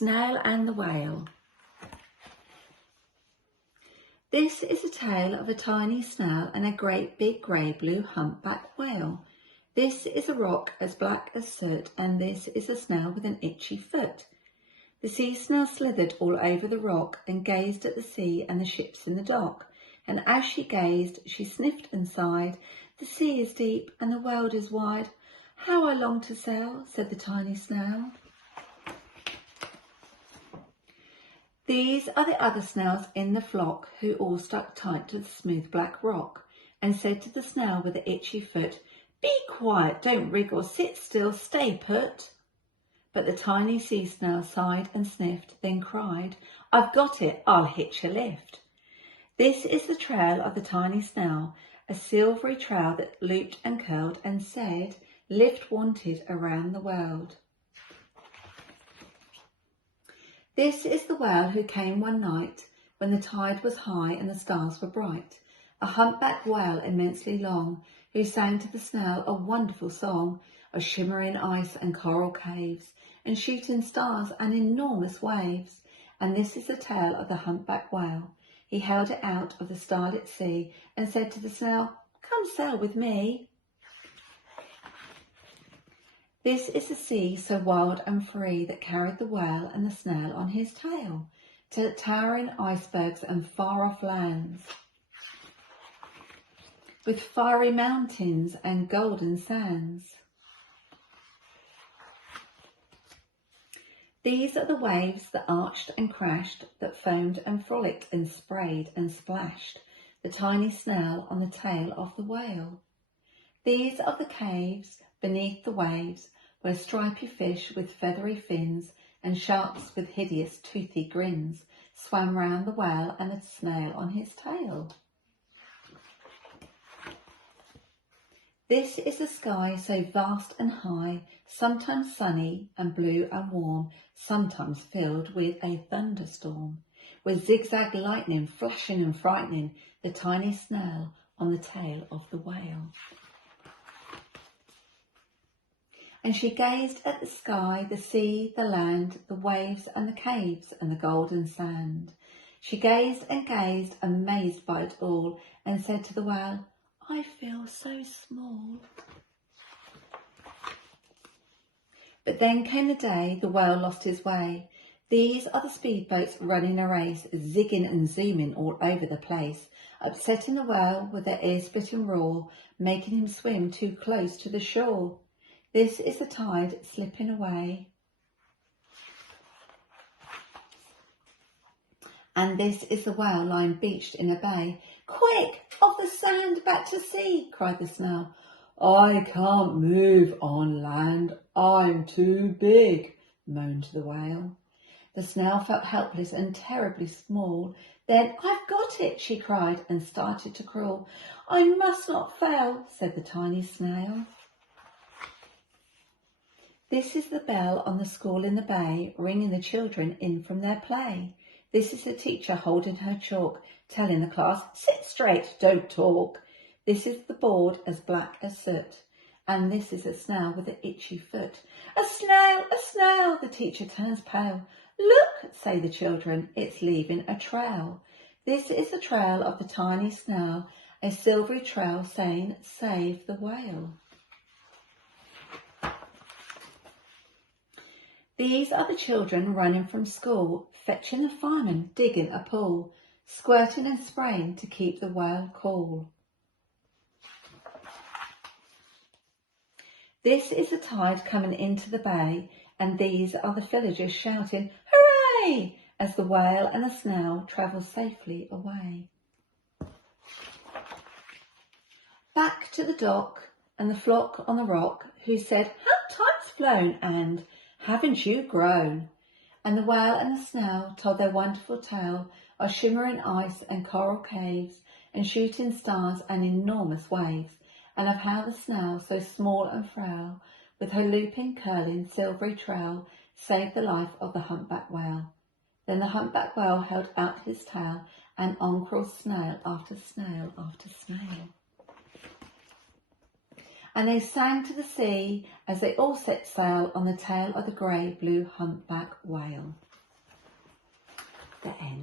Snail and the Whale. This is a tale of a tiny snail and a great big grey-blue humpback whale. This is a rock as black as soot, and this is a snail with an itchy foot. The sea snail slithered all over the rock and gazed at the sea and the ships in the dock. And as she gazed, she sniffed and sighed, "The sea is deep and the world is wide. How I long to sail," said the tiny snail. These are the other snails in the flock, who all stuck tight to the smooth black rock, and said to the snail with the itchy foot, "Be quiet, don't wriggle, sit still, stay put." But the tiny sea snail sighed and sniffed, then cried, "I've got it, I'll hitch a lift." This is the trail of the tiny snail, a silvery trail that looped and curled and said, "Lift wanted around the world." This is the whale who came one night when the tide was high and the stars were bright, a humpback whale immensely long, who sang to the snail a wonderful song of shimmering ice and coral caves and shooting stars and enormous waves. And this is the tale of the humpback whale. He held it out of the starlit sea and said to the snail, "Come sail with me." This is the sea so wild and free that carried the whale and the snail on his tail to towering icebergs and far-off lands, with fiery mountains and golden sands. These are the waves that arched and crashed, that foamed and frolicked and sprayed and splashed the tiny snail on the tail of the whale. These are the caves beneath the waves, where stripy fish with feathery fins and sharks with hideous toothy grins swam round the whale and the snail on his tail. This is a sky so vast and high, sometimes sunny and blue and warm, sometimes filled with a thunderstorm, with zigzag lightning flashing and frightening the tiny snail on the tail of the whale. And she gazed at the sky, the sea, the land, the waves and the caves and the golden sand. She gazed, amazed by it all, and said to the whale, "I feel so small." But then came the day the whale lost his way. These are the speedboats running a race, zigging and zooming all over the place, upsetting the whale with their ear-splitting roar, making him swim too close to the shore. This is the tide slipping away. And this is the whale lying beached in a bay. "Quick, off the sand, back to sea," cried the snail. "I can't move on land, I'm too big," moaned the whale. The snail felt helpless and terribly small. Then, "I've got it," she cried, and started to crawl. "I must not fail," said the tiny snail. This is the bell on the school in the bay, ringing the children in from their play. This is the teacher holding her chalk, telling the class, "Sit straight, don't talk." This is the board as black as soot, and this is a snail with an itchy foot. "A snail, a snail," the teacher turns pale. "Look," say the children, "it's leaving a trail." This is the trail of the tiny snail, a silvery trail saying, "Save the whale." These are the children running from school, fetching the fireman, digging a pool, squirting and spraying to keep the whale cool. This is the tide coming into the bay, and these are the villagers shouting, "Hooray!" as the whale and the snail travel safely away. Back to the dock and the flock on the rock, who said, "How time's flown," and "Haven't you grown?" And the whale and the snail told their wonderful tale of shimmering ice and coral caves and shooting stars and enormous waves, and of how the snail, so small and frail, with her looping, curling, silvery trail, saved the life of the humpback whale. Then the humpback whale held out his tail, and on crawled snail after snail after snail. And they sang to the sea as they all set sail on the tail of the grey-blue humpback whale. The end.